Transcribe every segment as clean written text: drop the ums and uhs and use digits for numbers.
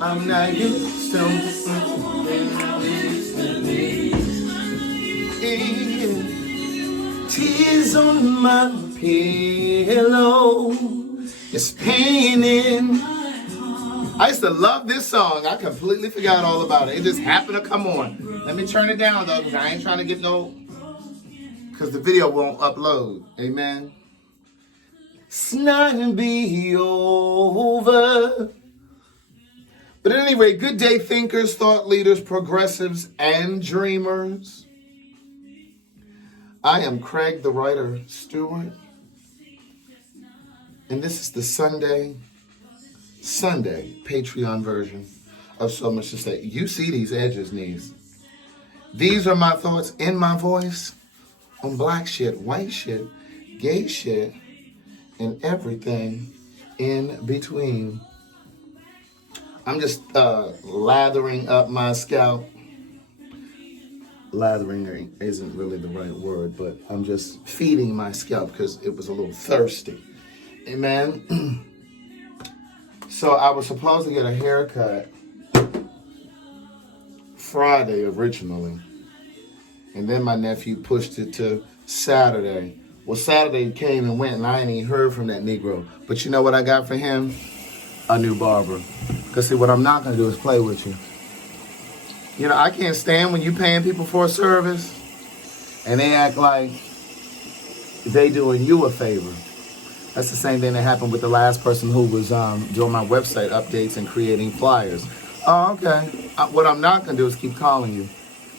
I'm not used to tears on my pillow. It's paining. I used to love this song. I completely forgot all about it. It just happened to come on. Let me turn it down though, because I ain't trying to get no, because the video won't upload. Amen. It's not gonna be over. But at any rate, good day thinkers, thought leaders, progressives, and dreamers. I am Craig, the writer Stewart. And this is the Sunday Patreon version of So Much to Say. You see these edges, knees. These are my thoughts in my voice on black shit, white shit, gay shit, and everything in between. I'm just lathering up my scalp. Lathering isn't really the right word, but I'm just feeding my scalp because it was a little thirsty. Amen. So I was supposed to get a haircut Friday originally. And then my nephew pushed it to Saturday. Well, Saturday came and went, and I ain't even heard from that Negro. But you know what I got for him? A new barber. Because see, what I'm not going to do is play with you. You know, I can't stand when you paying people for a service and they act like they doing you a favor. That's the same thing that happened with the last person who was doing my website updates and creating flyers. Oh, okay. What I'm not going to do is keep calling you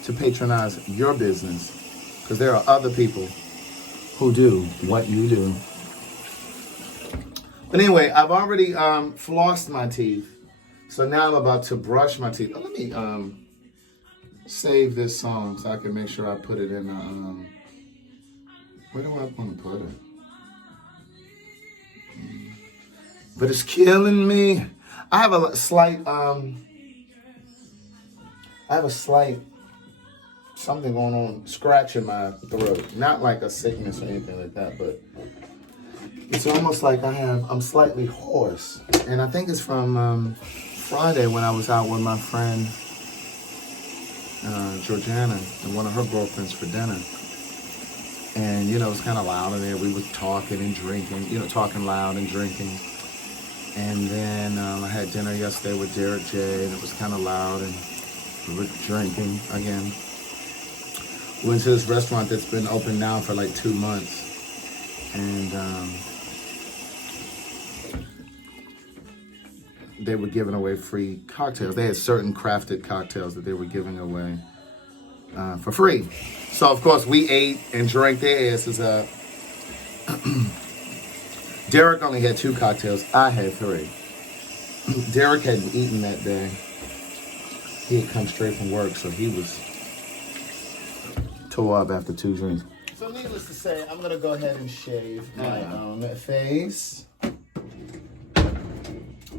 to patronize your business, because there are other people who do what you do. But anyway, I've already flossed my teeth, so now I'm about to brush my teeth. Let me save this song so I can make sure I put it in the, where do I want to put it? But it's killing me. I have a slight something going on, scratch in my throat. Not like a sickness or anything like that, but it's almost like I'm slightly hoarse. And I think it's from Friday when I was out with my friend Georgiana and one of her girlfriends for dinner. And, you know, it was kind of loud in there. We were talking and drinking, you know, talking loud and drinking. And then I had dinner yesterday with Derek J, and it was kind of loud, and we were drinking again. Went to this restaurant that's been open now for like 2 months. And they were giving away free cocktails. They had certain crafted cocktails that they were giving away for free. So, of course, we ate and drank their asses up. Derek only had 2 cocktails. I had 3. Derek hadn't eaten that day. He had come straight from work, so he was tore up after 2 drinks. So needless to say, I'm going to go ahead and shave my face. I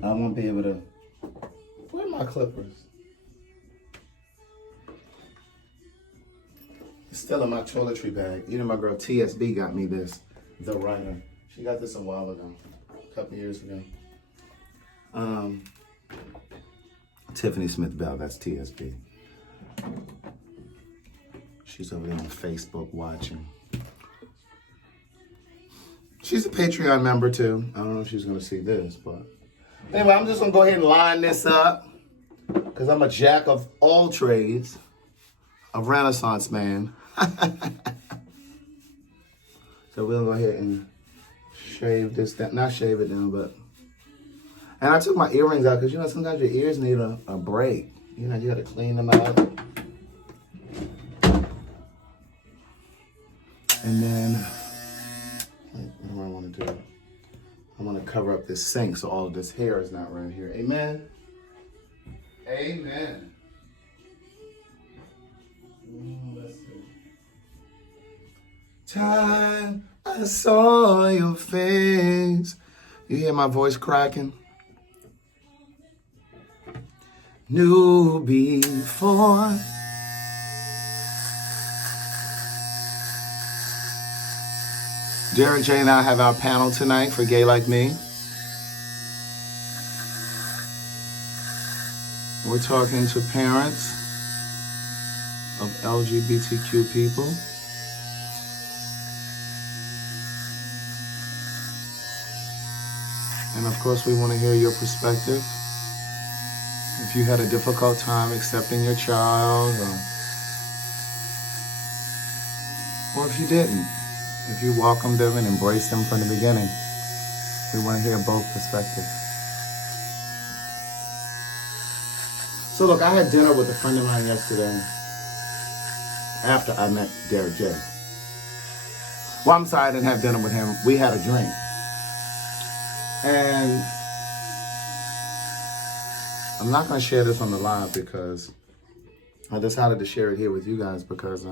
won't be able to... Where are my clippers? It's still in my toiletry bag. You know, my girl TSB got me this, the writer. She got this a while ago, a couple years ago. Tiffany Smith Bell, that's TSB. She's over there on Facebook watching. She's a Patreon member too. I don't know if she's gonna see this, but anyway, I'm just gonna go ahead and line this up because I'm a jack of all trades, a Renaissance man. So we'll go ahead and shave this down, not shave it down, but, and I took my earrings out because, you know, sometimes your ears need a break. You know, you got to clean them out. And then, what do I want to do? I want to cover up this sink so all of this hair is not right here. Amen? Amen. Let's see. Time I saw your face. You hear my voice cracking? Knew before. Derek J and I have our panel tonight for Gay Like Me. We're talking to parents of LGBTQ people. And of course, we want to hear your perspective. If you had a difficult time accepting your child, or if you didn't, if you welcomed them and embraced them from the beginning, we want to hear both perspectives. So look, I had dinner with a friend of mine yesterday after I met Derek J. Well, I'm sorry I didn't have dinner with him. We had a drink. And I'm not going to share this on the live because I decided to share it here with you guys because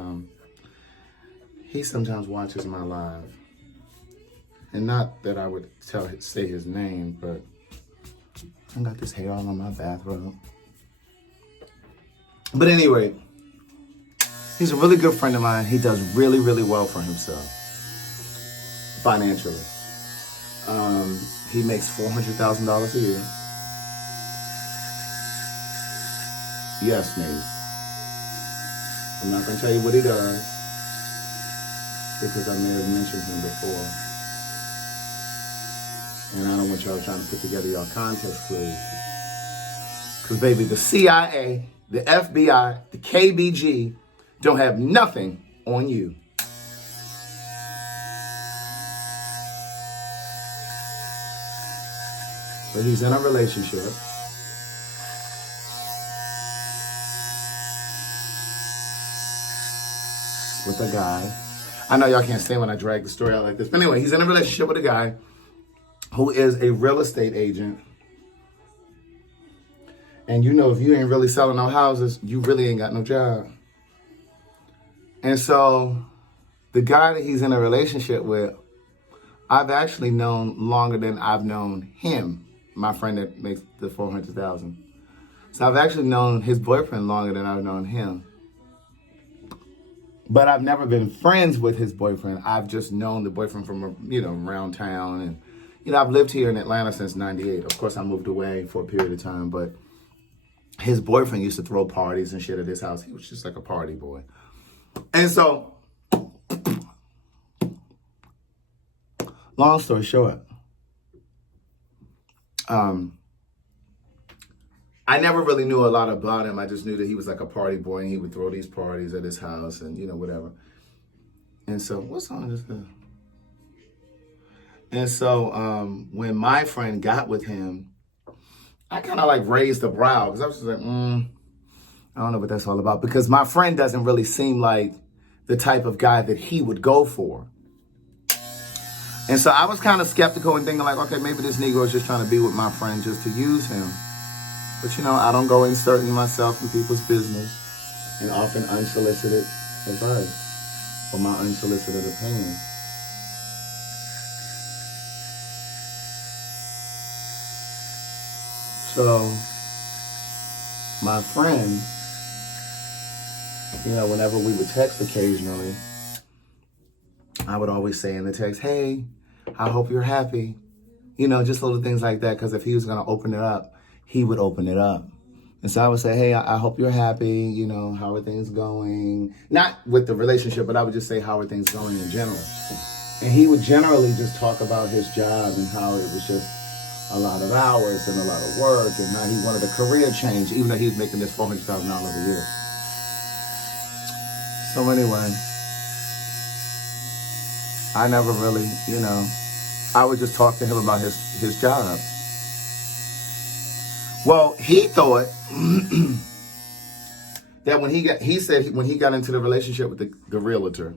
he sometimes watches my live. And not that I would say his name, but I got this hair all on my bathrobe. But anyway, he's a really good friend of mine. He does really, really well for himself financially. He makes $400,000 a year. Yes, maybe. I'm not going to tell you what he does because I may have mentioned him before. And I don't want y'all trying to put together y'all context clues. Because, baby, the CIA, the FBI, the KBG don't have nothing on you. But he's in a relationship. With a guy. I know y'all can't stand when I drag the story out like this. But anyway, he's in a relationship with a guy who is a real estate agent. And you know, if you ain't really selling no houses, you really ain't got no job. And so the guy that he's in a relationship with, I've actually known longer than I've known him, my friend that makes the $400,000. So I've actually known his boyfriend longer than I've known him. But I've never been friends with his boyfriend. I've just known the boyfriend from, around town. And, I've lived here in Atlanta since '98. Of course, I moved away for a period of time, but his boyfriend used to throw parties and shit at his house. He was just like a party boy. And so, long story short, I never really knew a lot about him. I just knew that he was like a party boy and he would throw these parties at his house and, whatever. And so, what song is this? And so, when my friend got with him, I kind of like raised the brow because I was just like, I don't know what that's all about. Because my friend doesn't really seem like the type of guy that he would go for. And so I was kind of skeptical and thinking like, okay, maybe this Negro is just trying to be with my friend just to use him. But, I don't go inserting myself in people's business and often unsolicited advice or my unsolicited opinion. So, my friend, whenever we would text occasionally, I would always say in the text, hey, I hope you're happy. Just little things like that. Because if he was going to open it up, he would open it up. And so I would say, hey, I hope you're happy. How are things going? Not with the relationship, but I would just say, how are things going in general? And he would generally just talk about his job and how it was just a lot of hours and a lot of work and how he wanted a career change, even though he was making this $400,000 a year. So anyway, I never really, I would just talk to him about his job. Well, he thought that when he got into the relationship with the realtor,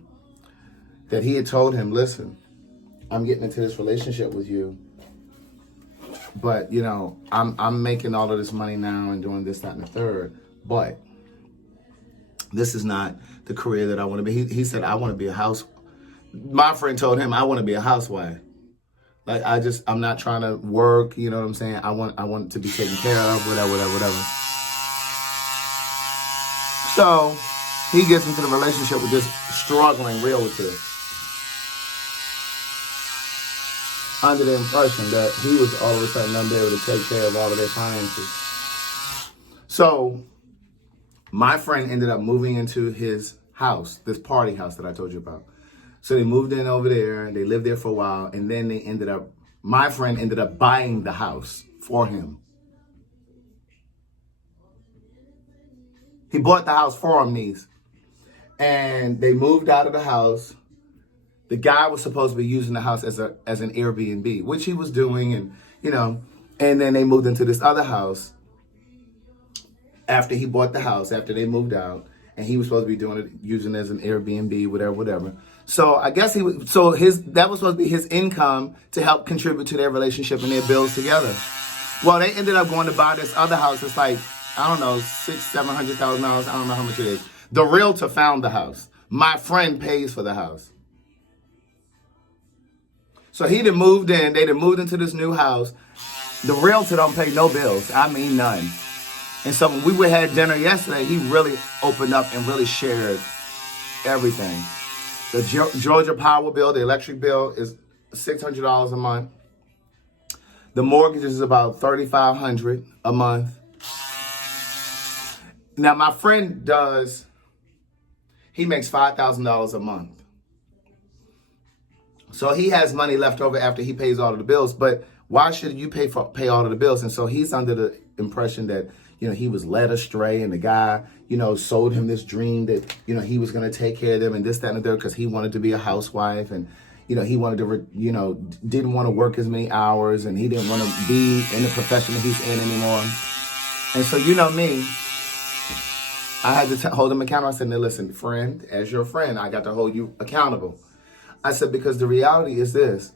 that he had told him, listen, I'm getting into this relationship with you, but, I'm making all of this money now and doing this, that, and the third, but this is not the career that I want to be. He said, I want to be a housewife. My friend told him, I want to be a housewife. Like, I'm not trying to work, you know what I'm saying? I want to be taken care of, whatever. So, he gets into the relationship with this struggling realtor under the impression that he was all of a sudden going to be able to take care of all of their finances. So my friend ended up moving into his house, this party house that I told you about. So they moved in over there and they lived there for a while. And then my friend ended up buying the house for him. He bought the house for him, niece. And they moved out of the house. The guy was supposed to be using the house as an Airbnb, which he was doing. And, and then they moved into this other house after he bought the house, after they moved out. And he was supposed to be using it as an Airbnb, whatever. So I guess that was supposed to be his income to help contribute to their relationship and their bills together. Well, they ended up going to buy this other house. It's like, I don't know, $600,000-$700,000. I don't know how much it is. The realtor found the house. My friend pays for the house. So he done moved in. They done moved into this new house. The realtor don't pay no bills. I mean, none. And so when we had dinner yesterday, he really opened up and really shared everything. The Georgia Power bill, the electric bill, is $600 a month. The mortgage is about $3,500 a month. Now, my friend he makes $5,000 a month. So he has money left over after he pays all of the bills. But why should you pay all of the bills? And so he's under the impression that, he was led astray and the guy, sold him this dream that, he was going to take care of them and this, that, and the third because he wanted to be a housewife and, he wanted to, didn't want to work as many hours and he didn't want to be in the profession that he's in anymore. And so, me, I had to hold him accountable. I said, now listen, friend, as your friend, I got to hold you accountable. I said, because the reality is this.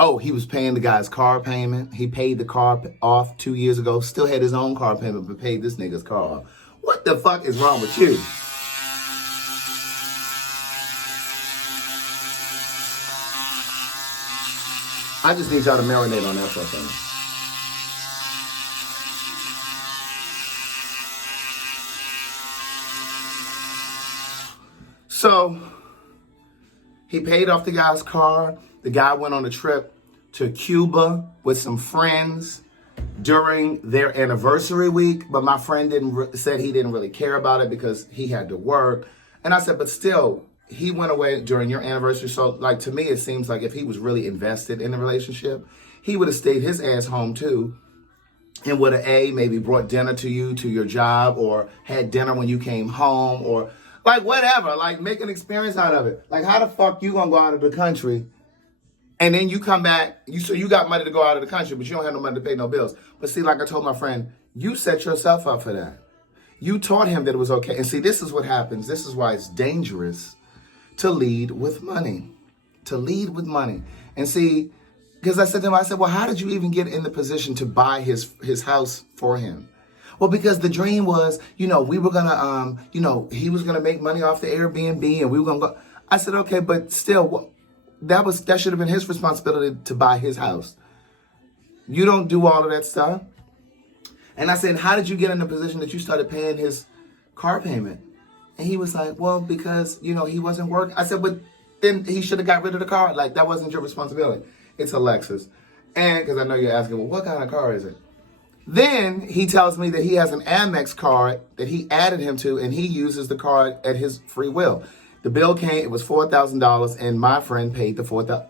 Oh, he was paying the guy's car payment. He paid the car off 2 years ago. Still had his own car payment, but paid this nigga's car off. What the fuck is wrong with you? I just need y'all to marinate on that for a second. So he paid off the guy's car. The guy went on a trip to Cuba with some friends during their anniversary week, but my friend said he didn't really care about it because he had to work. And I said, but still, he went away during your anniversary. So, to me, it seems like if he was really invested in the relationship, he would have stayed his ass home too and would have maybe brought dinner to you to your job or had dinner when you came home or whatever, make an experience out of it. How the fuck you gonna go out of the country and then you come back, so you got money to go out of the country, but you don't have no money to pay no bills. But see, like I told my friend, you set yourself up for that. You taught him that it was okay. And see, this is what happens. This is why it's dangerous to lead with money. To lead with money. And see, because I said to him, well, how did you even get in the position to buy his house for him? Well, because the dream was, we were going to, he was going to make money off the Airbnb and we were going to go. I said, okay, but still, that should have been his responsibility to buy his house. You don't do all of that stuff. And I said, how did you get in the position that you started paying his car payment? And he was like, well, because, he wasn't working. I said, but then he should have got rid of the car. That wasn't your responsibility. It's a Lexus. And because I know you're asking, well, what kind of car is it? Then he tells me that he has an Amex card that he added him to, and he uses the card at his free will. The bill came, it was $4,000, and my friend paid the $4,000.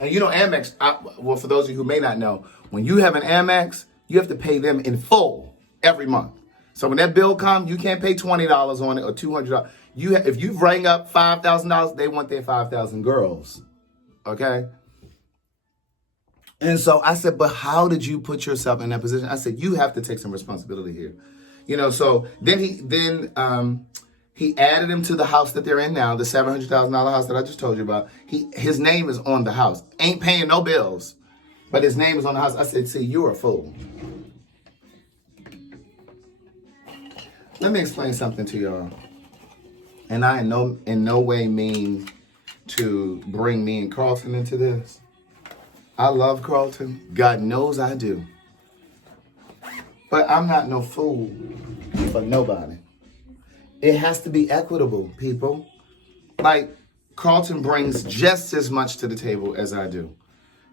And Amex, for those of you who may not know, when you have an Amex, you have to pay them in full every month. So when that bill comes, you can't pay $20 on it or $200. If you bring up $5,000, they want their 5,000 girls. Okay? And so I said, but how did you put yourself in that position? I said, you have to take some responsibility here. So then he added him to the house that they're in now, the $700,000 house that I just told you about. His name is on the house. Ain't paying no bills, but his name is on the house. I said, see, you're a fool. Let me explain something to y'all. And I in no way mean to bring me and Carlton into this. I love Carlton. God knows I do. But I'm not no fool for nobody. It has to be equitable, people. Carlton brings just as much to the table as I do.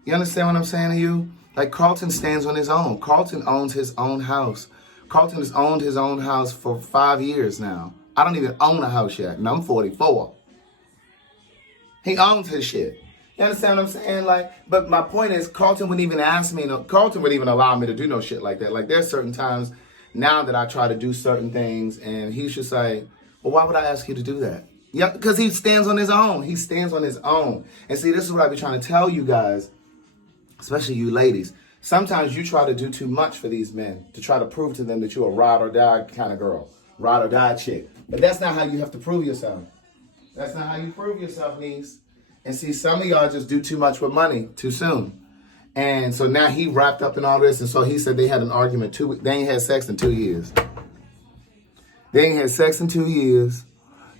You understand what I'm saying to you? Like, Carlton stands on his own. Carlton owns his own house. Carlton has owned his own house for 5 years now. I don't even own a house yet, and I'm 44. He owns his shit. You understand what I'm saying? Like, but my point is, Carlton wouldn't even ask me, Carlton wouldn't even allow me to do no shit like that. Like, there's certain times now that I try to do certain things, and he's just like, well, why would I ask you to do that? Yeah, because he stands on his own. He stands on his own. And see, this is what I be trying to tell you guys, especially you ladies. Sometimes you try to do too much for these men to try to prove to them that you're a ride or die kind of girl, ride or die chick. But that's not how you have to prove yourself. That's not how you prove yourself, niece. And see, some of y'all just do too much with money too soon. And so now he wrapped up in all this. And so he said they had an argument. They ain't had sex in 2 years. They ain't had sex in 2 years.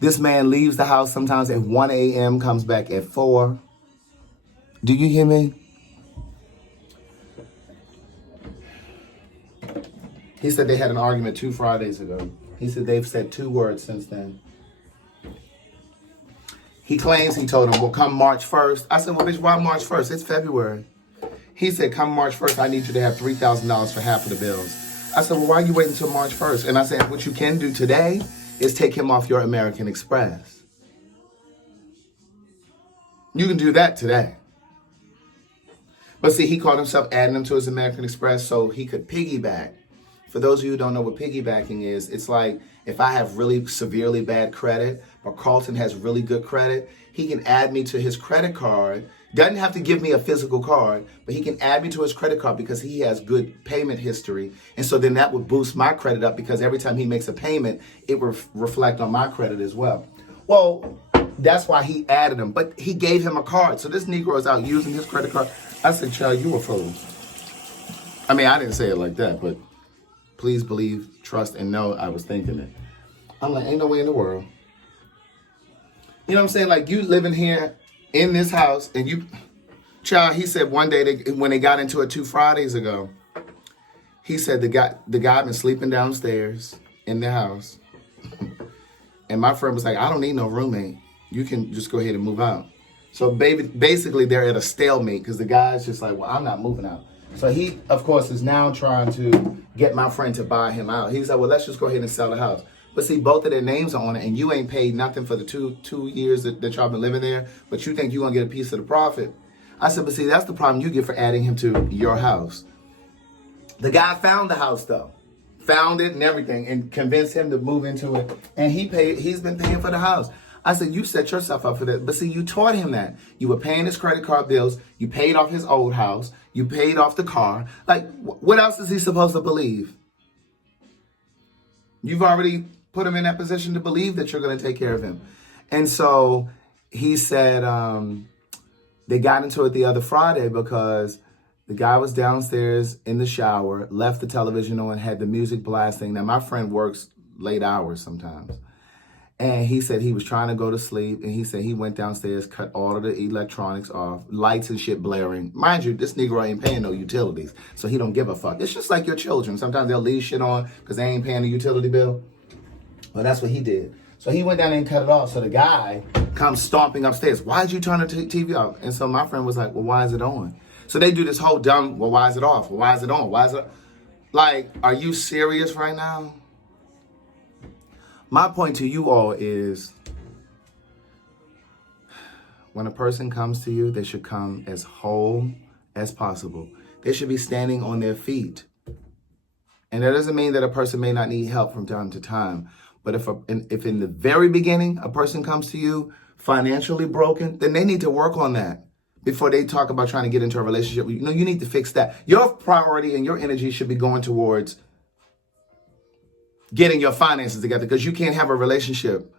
This man leaves the house sometimes at 1 a.m., comes back at 4. Do you hear me? He said they had an argument 2 Fridays ago. He said they've said 2 words since then. He claims he told him, well, come March 1st. I said, well, bitch, why March 1st? It's February. He said, come March 1st, I need you to have $3,000 for half of the bills. I said, well, why are you waiting until March 1st? And I said, what you can do today is take him off your American Express. You can do that today. But see, he called himself adding him to his American Express so he could piggyback. For those of you who don't know what piggybacking is, it's like if I have really severely bad credit, but Carlton has really good credit, he can add me to his credit card. Doesn't have to give me a physical card, but he can add me to his credit card because he has good payment history. And so then that would boost my credit up because every time he makes a payment, it will reflect on my credit as well. Well, that's why he added him, but he gave him a card. So this Negro is out using his credit card. I said, child, you a fool. I mean, I didn't say it like that, but please believe, trust, and know I was thinking it. I'm like, ain't no way in the world. You know what I'm saying? Like, you living here in this house, and you, child, he said one day when they got into it 2 Fridays ago, he said the guy been sleeping downstairs in the house. And my friend was like, I don't need no roommate. You can just go ahead and move out. So basically they're at a stalemate because the guy's just like, well, I'm not moving out. So he, of course, is now trying to get my friend to buy him out. He's like, well, let's just go ahead and sell the house. But see, both of their names are on it, and you ain't paid nothing for the two years that y'all been living there, but you think you're going to get a piece of the profit. I said, but see, that's the problem you get for adding him to your house. The guy found the house, though. Found it and everything, and convinced him to move into it. And he's been paying for the house. I said, you set yourself up for that. But see, you taught him that. You were paying his credit card bills. You paid off his old house. You paid off the car. Like, what else is he supposed to believe? You've already put him in that position to believe that you're going to take care of him. And so he said they got into it the other Friday because the guy was downstairs in the shower, left the television on, had the music blasting. Now, my friend works late hours sometimes. And he said he was trying to go to sleep. And he said he went downstairs, cut all of the electronics off, lights and shit blaring. Mind you, this Negro ain't paying no utilities, so he don't give a fuck. It's just like your children. Sometimes they'll leave shit on because they ain't paying the utility bill. Well, that's what he did. So he went down there and cut it off. So the guy comes stomping upstairs. Why'd you turn the TV off? And so my friend was like, well, why is it on? So they do this whole dumb, well, why is it off? Well, why is it on? Why is it? Like, are you serious right now? My point to you all is when a person comes to you, they should come as whole as possible. They should be standing on their feet. And that doesn't mean that a person may not need help from time to time. But if in the very beginning, a person comes to you financially broken, then they need to work on that before they talk about trying to get into a relationship. You know, you need to fix that. Your priority and your energy should be going towards getting your finances together, because you can't have a relationship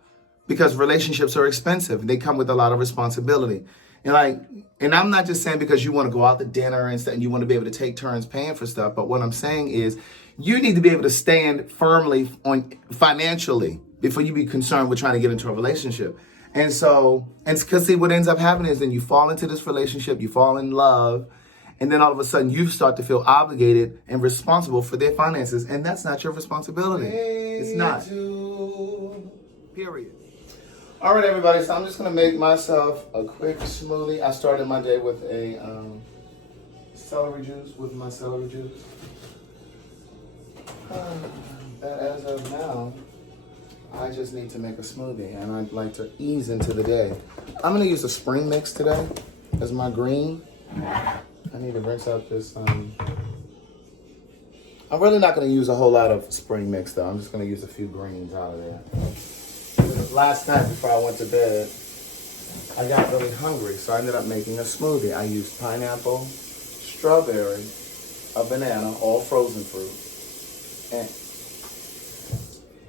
because relationships are expensive. They come with a lot of responsibility. And I'm not just saying because you want to go out to dinner and stuff and you want to be able to take turns paying for stuff. But what I'm saying is you need to be able to stand firmly on financially before you be concerned with trying to get into a relationship. And so, and because see, what ends up happening is then you fall into this relationship, you fall in love, and then all of a sudden you start to feel obligated and responsible for their finances. And that's not your responsibility. It's not. Period. All right, everybody. So I'm just going to make myself a quick smoothie. I started my day with a celery juice with my celery juice. That as of now, I just need to make a smoothie, and I'd like to ease into the day. I'm gonna use a spring mix today as my green. I need to rinse out this. I'm really not gonna use a whole lot of spring mix though. I'm just gonna use a few greens out of there. Last night before I went to bed, I got really hungry, so I ended up making a smoothie. I used pineapple, strawberry, a banana, all frozen fruit, and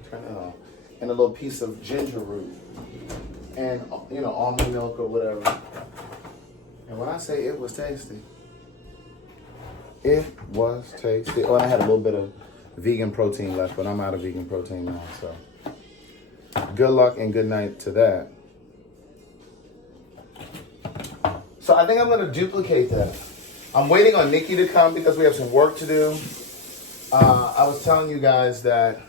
turn it off, and a little piece of ginger root, and almond milk or whatever. And when I say it was tasty, it was tasty. Oh, and I had a little bit of vegan protein left, but I'm out of vegan protein now, so good luck and good night to that. So I think I'm going to duplicate that. I'm waiting on Nikki to come because we have some work to do. I was telling you guys that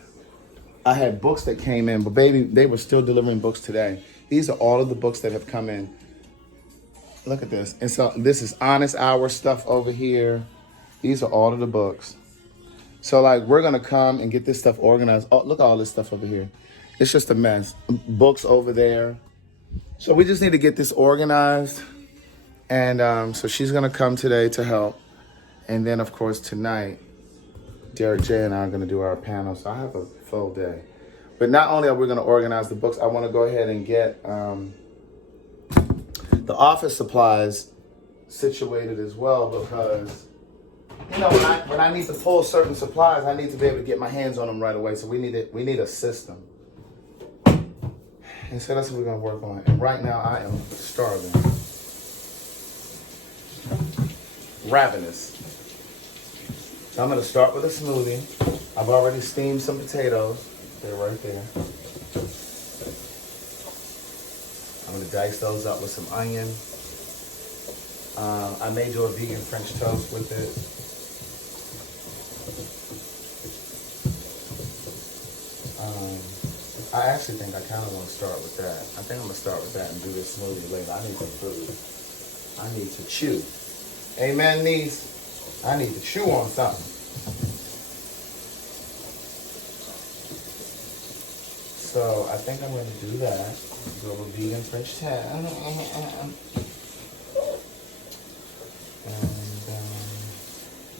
I had books that came in, but baby, they were still delivering books today. These are all of the books that have come in. Look at this. And so this is Honest Hour stuff over here. These are all of the books. So like we're going to come and get this stuff organized. Oh, look at all this stuff over here. It's just a mess. Books over there. So we just need to get this organized. And so she's going to come today to help. And then, of course, tonight, Derek J and I are going to do our panel. So I have a full day. But not only are we going to organize the books, I want to go ahead and get the office supplies situated as well because, when I need to pull certain supplies, I need to be able to get my hands on them right away. So we need a system. And so that's what we're going to work on. And right now, I am starving. Ravenous. So I'm going to start with a smoothie. I've already steamed some potatoes. They're right there. I'm going to dice those up with some onion. I may do a vegan French toast with it. I actually think I kind of want to start with that. I think I'm going to start with that and do this smoothie later. I need some food. I need to chew. Amen, niece. I need to chew on something. So I think I'm going to do that. Go with vegan French toast. And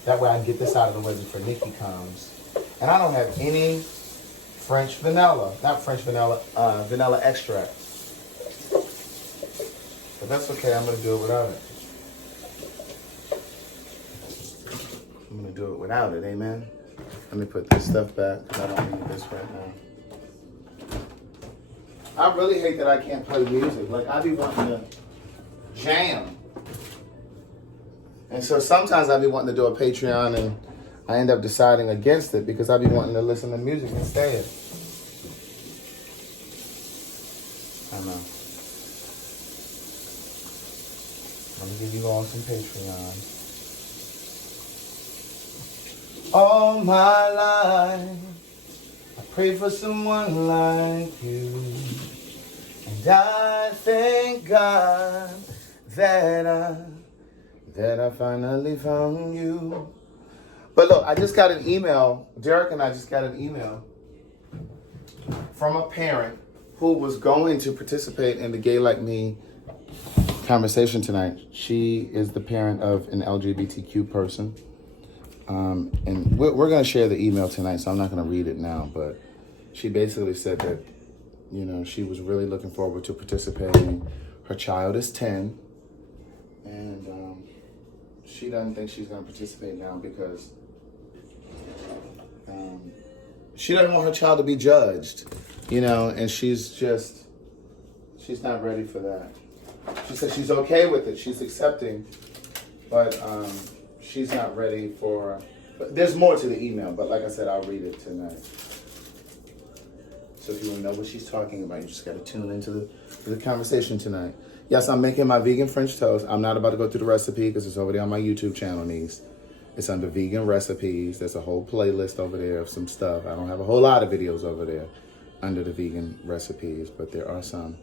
that way I can get this out of the way before Nikki comes. And I don't have any French vanilla. Not French vanilla, vanilla extract. But that's okay. I'm going to do it without it. I'm going to do it without it. Amen. Let me put this stuff back because I don't need this right now. I really hate that I can't play music. Like, I be wanting to jam. And so sometimes I be wanting to do a Patreon and I end up deciding against it because I be wanting to listen to music instead. I know. Let me give you all some Patreon. All my life, I prayed for someone like you. And I thank God that I finally found you. But look, I just got an email. Derek and I just got an email from a parent who was going to participate in the Gay Like Me conversation tonight. She is the parent of an LGBTQ person. And we're going to share the email tonight, so I'm not going to read it now. But she basically said that, she was really looking forward to participating. Her child is 10. And she doesn't think she's going to participate now because she doesn't want her child to be judged, and she's not ready for that. She said she's okay with it. She's accepting, but she's not ready for... But there's more to the email, but like I said, I'll read it tonight. So if you want to know what she's talking about, you just got to tune into the conversation tonight. Yes, I'm making my vegan French toast. I'm not about to go through the recipe because it's over there on my YouTube channel, niece. It's under vegan recipes. There's a whole playlist over there of some stuff. I don't have a whole lot of videos over there under the vegan recipes, but there are some.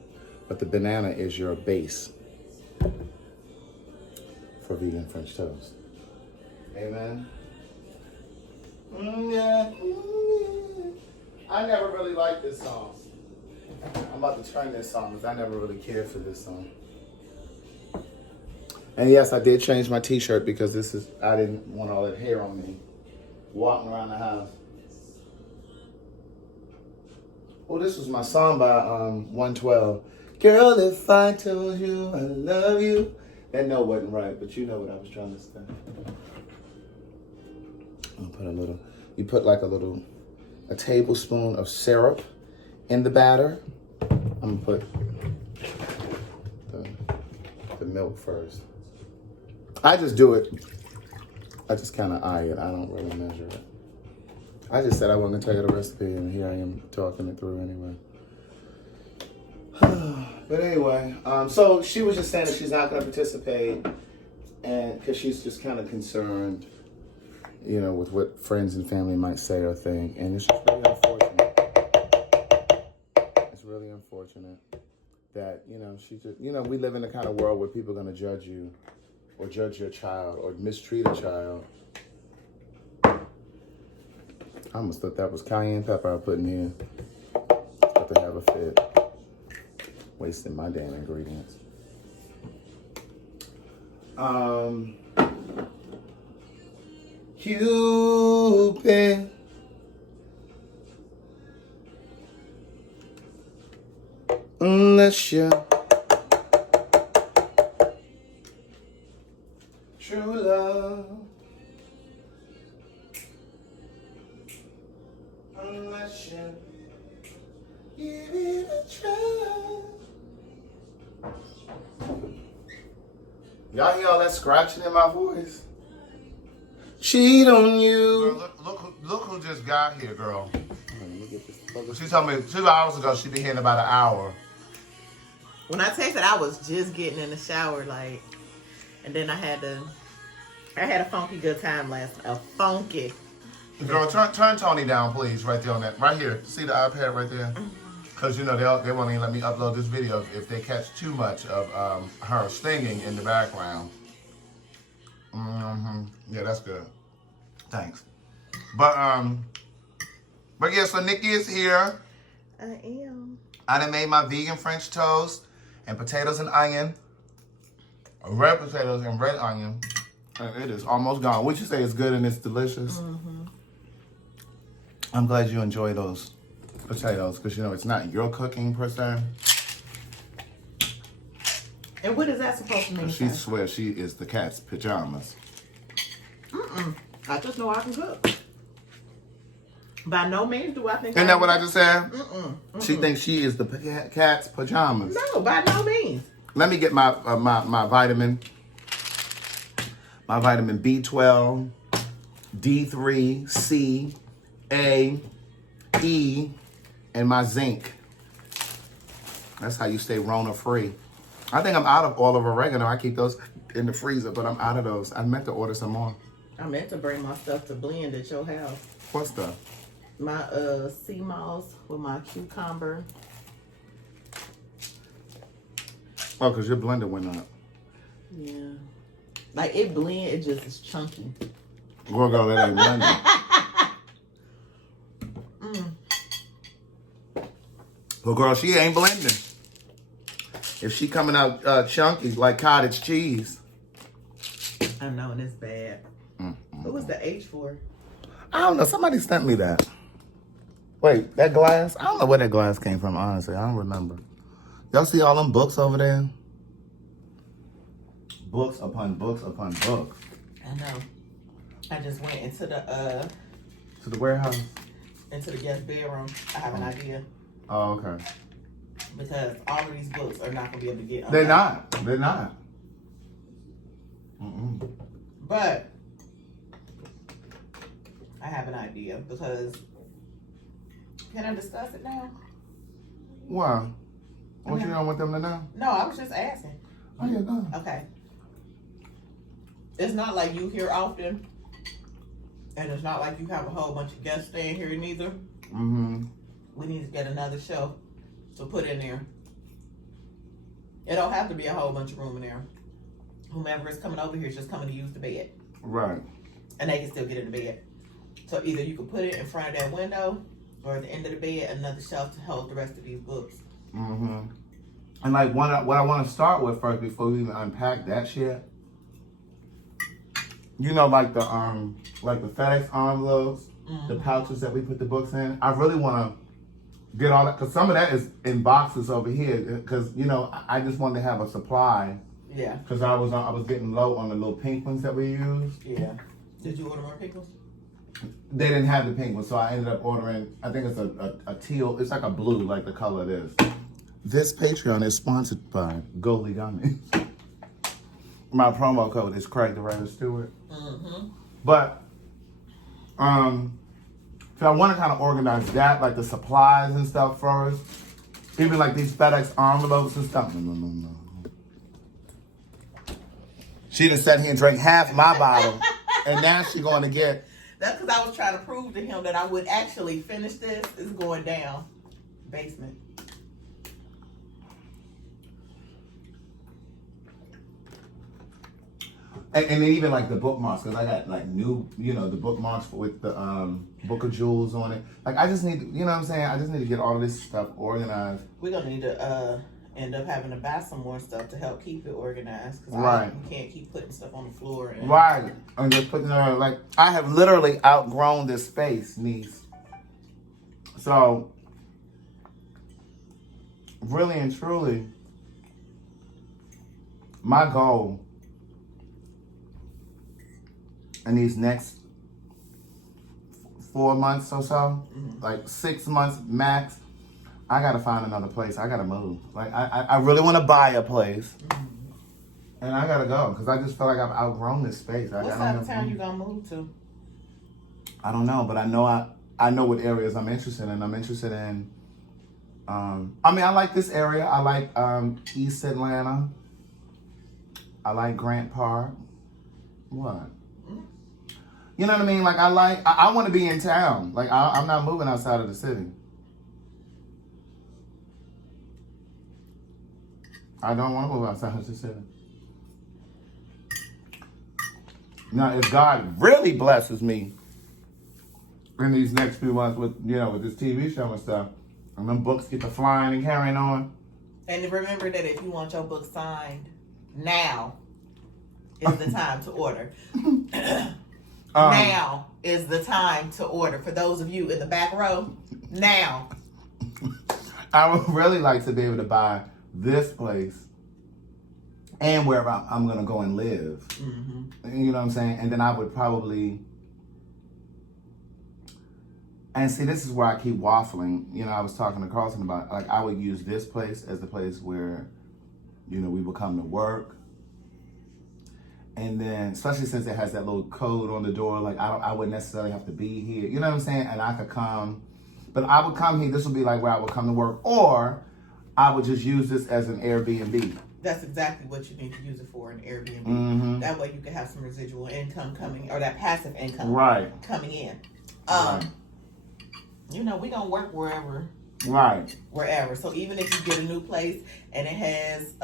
But the banana is your base for vegan French toast. Amen. Yeah. I never really liked this song. I'm about to turn this song because I never really cared for this song. And yes, I did change my t-shirt because I didn't want all that hair on me walking around the house. Oh, this was my song by 112. Girl, if I told you I love you. That note wasn't right, but you know what I was trying to say. I'll put you put like a tablespoon of syrup in the batter. I'm gonna put the milk first. I just do it. I just kind of eye it. I don't really measure it. I just said I wasn't gonna tell you the recipe, and here I am talking it through anyway. But anyway, so she was just saying that she's not gonna participate, and because she's just kind of concerned, you know, with what friends and family might say or think, and it's just really unfortunate. It's really unfortunate that, you know, she just, you know, we live in a kind of world where people are gonna judge you, or judge your child, or mistreat a child. I almost thought that was cayenne pepper I put in here. But to have a fit. Wasting my damn ingredients. Cupid. Unless you true love. Unless you give it a try. Y'all hear all that scratching in my voice? Cheat on you. Girl, look who just got here, girl. Let me get this. She told me 2 hours ago she'd be here in about an hour. When I texted, I was just getting in the shower, like, and then I had a funky good time last night. A funky. Girl, turn Tony down, please, right there on that. Right here. See the iPad right there? Because, you know, they won't even let me upload this video if they catch too much of her singing in the background. Yeah, that's good. Thanks. But yeah, so Nikki is here. I am. I done made my vegan French toast and potatoes and onion. Red potatoes and red onion. And it is almost gone. Would you say it's good and it's delicious? Mm-hmm. I'm glad you enjoy those potatoes because, you know, it's not your cooking per se. And what is that supposed to mean? She swears she is the cat's pajamas. I just know I can cook. By no means do I think. Isn't that what I just said? She thinks she is the cat's pajamas. No, by no means. Let me get my vitamin. My vitamin B12, D3, C, A, E, and my zinc. That's how you stay Rona free. I think I'm out of all of oregano. I keep those in the freezer, but I'm out of those. I meant to order some more. I meant to bring my stuff to blend at your house. What stuff? My sea moss with my cucumber. Oh, because your blender went up. Yeah. Like it blend, it just is chunky. Girl, that ain't blending. Well, girl, she ain't blending. If she coming out chunky like cottage cheese. I know, and it's bad. What was the H for? I don't know. Somebody sent me that. Wait, that glass? I don't know where that glass came from, honestly. I don't remember. Y'all see all them books over there? Books upon books upon books. I know. I just went into the to the warehouse? Into the guest bedroom. I have an idea. Oh, okay. Because all of these books are not going to be able to get They're not. They're not. But I have an idea because can I discuss it now? Why? What you don't want them to know? No, I was just asking. Oh, yeah, go. Okay. It's not like you here often, and it's not like you have a whole bunch of guests staying here neither. We need to get another shelf to put in there. It don't have to be a whole bunch of room in there. Whomever is coming over here is just coming to use the bed. Right. and they can still get in the bed. So either you can put it in front of that window or at the end of the bed, another shelf to hold the rest of these books. Mm-hmm. And like what I want to start with first before we even unpack that shit, you know, like the FedEx envelopes, the pouches that we put the books in. I really want to get all that, because some of that is in boxes over here. Because you know, I just wanted to have a supply. Yeah. Because I was getting low on the little pink ones that we use. Yeah. Did you order more pink ones? They didn't have the pink ones, so I ended up ordering. I think it's a teal. It's like a blue, like the color it is. This Patreon is sponsored by Goldie Gummies. My promo code is Craig the Writer Stewart. Mm-hmm. But so I want to kind of organize that, like the supplies and stuff first. Even like these FedEx envelopes and stuff. No. She done sat here and drank half my bottle, and now she's going to get. That's because I was trying to prove to him that I would actually finish this. It's going down. Basement. And then even like the bookmarks, because I got like new, you know, the bookmarks with the Book of Jewels on it. Like I just need, you know what I'm saying? I just need to get all of this stuff organized. We're going to need to end up having to buy some more stuff to help keep it organized. Because Right. you can't keep putting stuff on the floor. And Right. And just putting it like, I have literally outgrown this space, niece. So, really and truly, my goal in these next 4 months or so, like 6 months max, I gotta find another place. I gotta move. Like I really want to buy a place, and I gotta go because I just feel like I've outgrown this space. What side of town you gonna move to? I don't know, but I know what areas I'm interested in. I'm interested in. I mean, I like this area. I like East Atlanta. I like Grant Park. What? You know what I mean? Like I want to be in town. Like I'm not moving outside of the city. I don't want to move outside of the city. Now, if God really blesses me in these next few months with, you know, with this TV show and stuff, and them books get to flying and carrying on. And remember that if you want your book signed, now is the time to order. Now is the time to order. For those of you in the back row, now. I would really like to be able to buy this place and wherever I'm going to go and live. Mm-hmm. You know what I'm saying? And then I would probably... And see, this is where I keep waffling. You know, I was talking to Carlton about, like, I would use this place as the place where, you know, we would come to work. And then, especially since it has that little code on the door, like, I wouldn't necessarily have to be here. You know what I'm saying? And I could come... But I would come here, this would be like where I would come to work, or I would just use this as an Airbnb. That's exactly what you need to use it for, an Airbnb. Mm-hmm. That way you can have some residual income coming, or that passive income coming in. Right. You know, we gonna work wherever. Right. Wherever. So even if you get a new place and it has,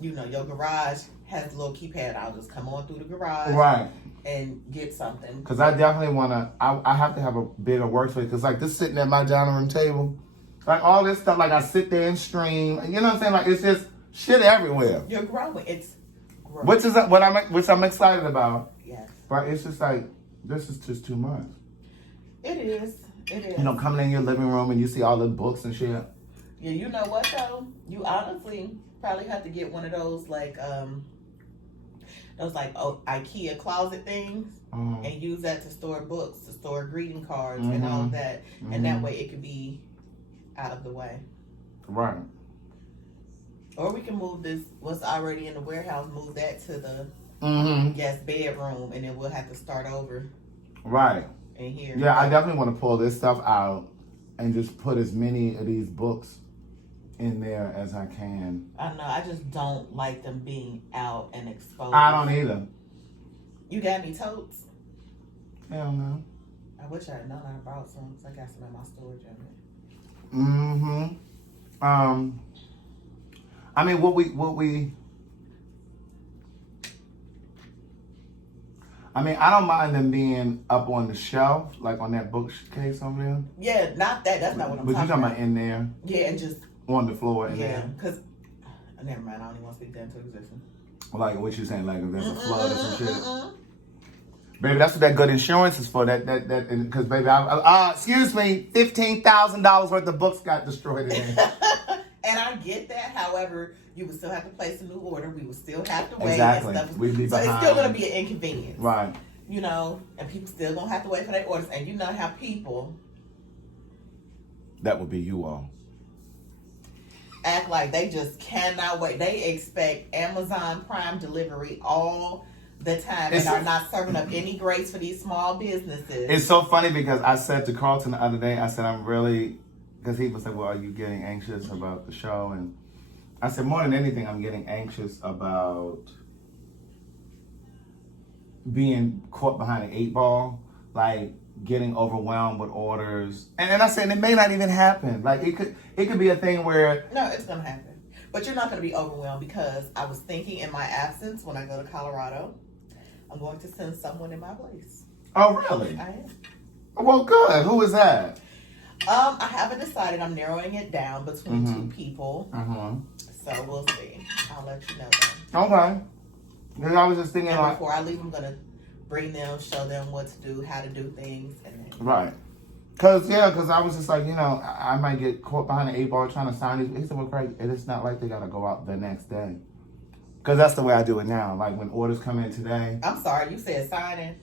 you know, your garage has a little keypad, I'll just come on through the garage. Right. And get something. Because I definitely want to, I have to have a bigger workspace. Because like this sitting at my dining room table, like all this stuff, like I sit there and stream. You know what I'm saying? Like it's just shit everywhere. You're growing. It's growing. Which I'm excited about. Yes. But it's just like, this is just too much. It is. It is. You know, coming in your living room and you see all the books and shit. Yeah, you know what though? You honestly probably have to get one of those like IKEA closet things, and use that to store books, to store greeting cards, and all of that, and that way it could be out of the way. Right. Or we can move this, what's already in the warehouse, move that to the guest bedroom, and then we'll have to start over. Right. In here. Yeah, I definitely want to pull this stuff out and just put as many of these books in there as I can. I know, I just don't like them being out and exposed. I don't either. You got any totes? Hell no. I wish I had known I brought some, because I got some in my storage unit. I mean, what we I mean, I don't mind them being up on the shelf, like on that bookcase over there. Yeah, not that. That's not what I'm But talking you're talking about. about in there. Yeah, and just on the floor in yeah, there. because never mind. I don't even want to speak that into existence. Like what you saying, like if there's a flood or some shit. Baby, that's what that good insurance is for. That because baby, excuse me, $15,000 worth of books got destroyed in there. And I get that. However, you would still have to place a new order. We would still have to wait Exactly. and stuff. We'd be so behind. it's still going to be an inconvenience. Right. You know, and people still going to have to wait for their orders. And you know how people that would be you all. Act like they just cannot wait. They expect Amazon Prime delivery all the time and are not serving up any grace for these small businesses. It's so funny because I said to Carlton the other day, I said, I'm really, because he was like, well, are you getting anxious about the show? And I said, more than anything, I'm getting anxious about being caught behind an 8 ball, like getting overwhelmed with orders. And I said, it may not even happen. Like it could be a thing where. No, it's going to happen. But you're not going to be overwhelmed because I was thinking in my absence when I go to Colorado, I'm going to send someone in my place. Oh, really? I am. Well, good. Who is that? I haven't decided. I'm narrowing it down between 2 people. So we'll see. I'll let you know then. Okay. Because I was just thinking and like. Before I leave, I'm going to bring them, show them what to do, how to do things. And then... Right. Because I was just like, I might get caught behind an 8 ball trying to sign these. He said, well, Craig, it's not like they got to go out the next day. Because that's the way I do it now. Like when orders come in today. I'm sorry, you said signing.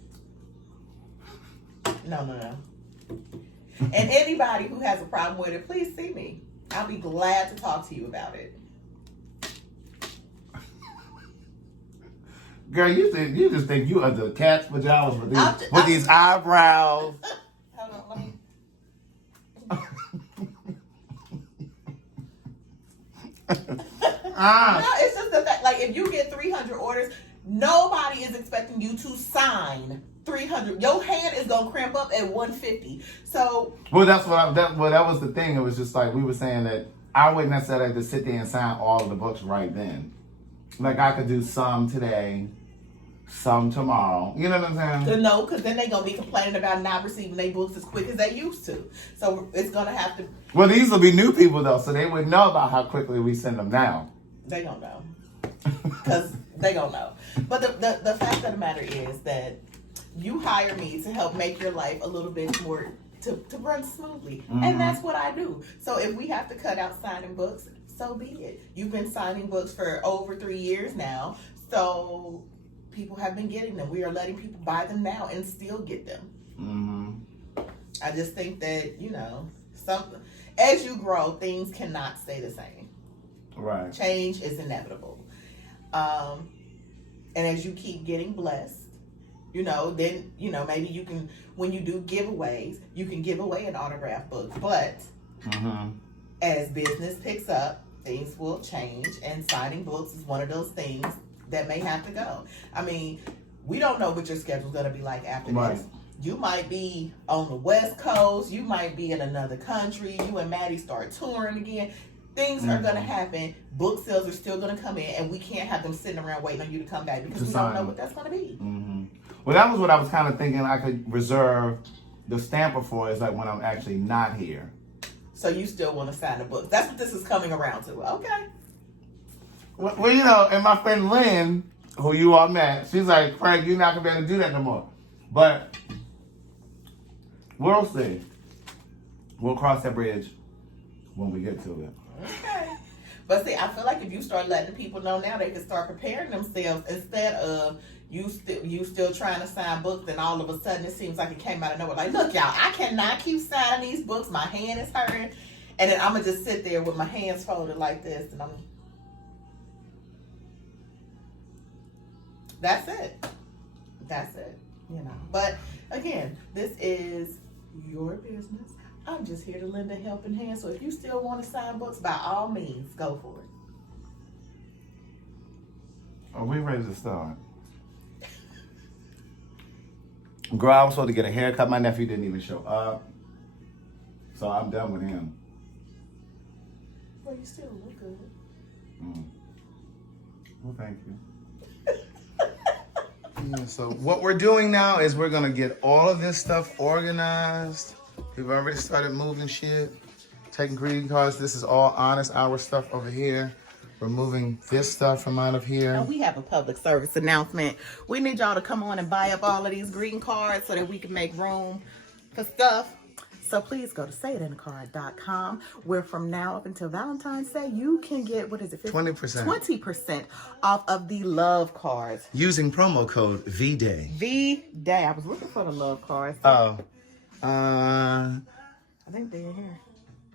No. And anybody who has a problem with it, please see me. I'll be glad to talk to you about it. Girl, you just think you are the cat's pajamas with these eyebrows. Hold on, let me. No, it's just the fact. Like, if you get 300 orders, nobody is expecting you to sign 300. Your hand is gonna cramp up at 150. So. Well, that's what that was the thing. It was just like we were saying that I wouldn't necessarily have to sit there and sign all of the books right then. Like I could do some today, some tomorrow. You know what I'm saying? No, because then they're going to be complaining about not receiving their books as quick as they used to. So it's going to have to... Well, these will be new people, though, so they would know about how quickly we send them now. They don't know. Because they don't know. But the fact of the matter is that you hire me to help make your life a little bit more... to run smoothly. Mm-hmm. And that's what I do. So if we have to cut out signing books, so be it. You've been signing books for over 3 years now. So... people have been getting them. We are letting people buy them now and still get them. Mm-hmm. I just think that, something as you grow, things cannot stay the same. Right. Change is inevitable. And as you keep getting blessed, then, maybe you can, when you do giveaways, you can give away an autographed book. But as business picks up, things will change, and signing books is one of those things that may have to go. I mean, we don't know what your schedule's going to be like after this. You might be on the West Coast. You might be in another country. You and Maddie start touring again. Things are going to happen. Book sales are still going to come in, and we can't have them sitting around waiting on you to come back because we don't know what that's going to be. Mm-hmm. Well, that was what I was kind of thinking I could reserve the stamper for, is like when I'm actually not here. So you still want to sign the book. That's what this is coming around to. Okay. Well, and my friend Lynn, who you all met, she's like, Craig, you're not going to be able to do that no more. But we'll see. We'll cross that bridge when we get to it. Okay. But see, I feel like if you start letting people know now, they can start preparing themselves instead of you still trying to sign books, and all of a sudden it seems like it came out of nowhere. Like, look, y'all, I cannot keep signing these books. My hand is hurting. And then I'm going to just sit there with my hands folded like this, and That's it. But again, this is your business. I'm just here to lend a helping hand. So if you still want to sign books, by all means, go for it. Are we ready to start? Girl, I was supposed to get a haircut. My nephew didn't even show up. So I'm done with him. Well, you still look good. Well, thank you. Yeah, so what we're doing now is we're gonna get all of this stuff organized. We've already started moving shit, taking greeting cards. This is all honest hour stuff over here. We're moving this stuff from out of here. Now we have a public service announcement. We need y'all to come on and buy up all of these greeting cards so that we can make room for stuff. So please go to sayitincard.com, where from now up until Valentine's Day, you can get, 20%. 20% off of the love cards. Using promo code VDAY. V-Day. I was looking for the love cards. Oh. I think they're in here.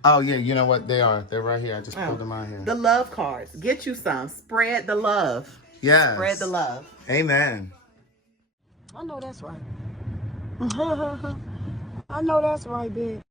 Oh, yeah, you know what? They are. They're right here. I just pulled them out here. The love cards. Get you some. Spread the love. Yes. Spread the love. Amen. I know that's right. I know that's right, bitch.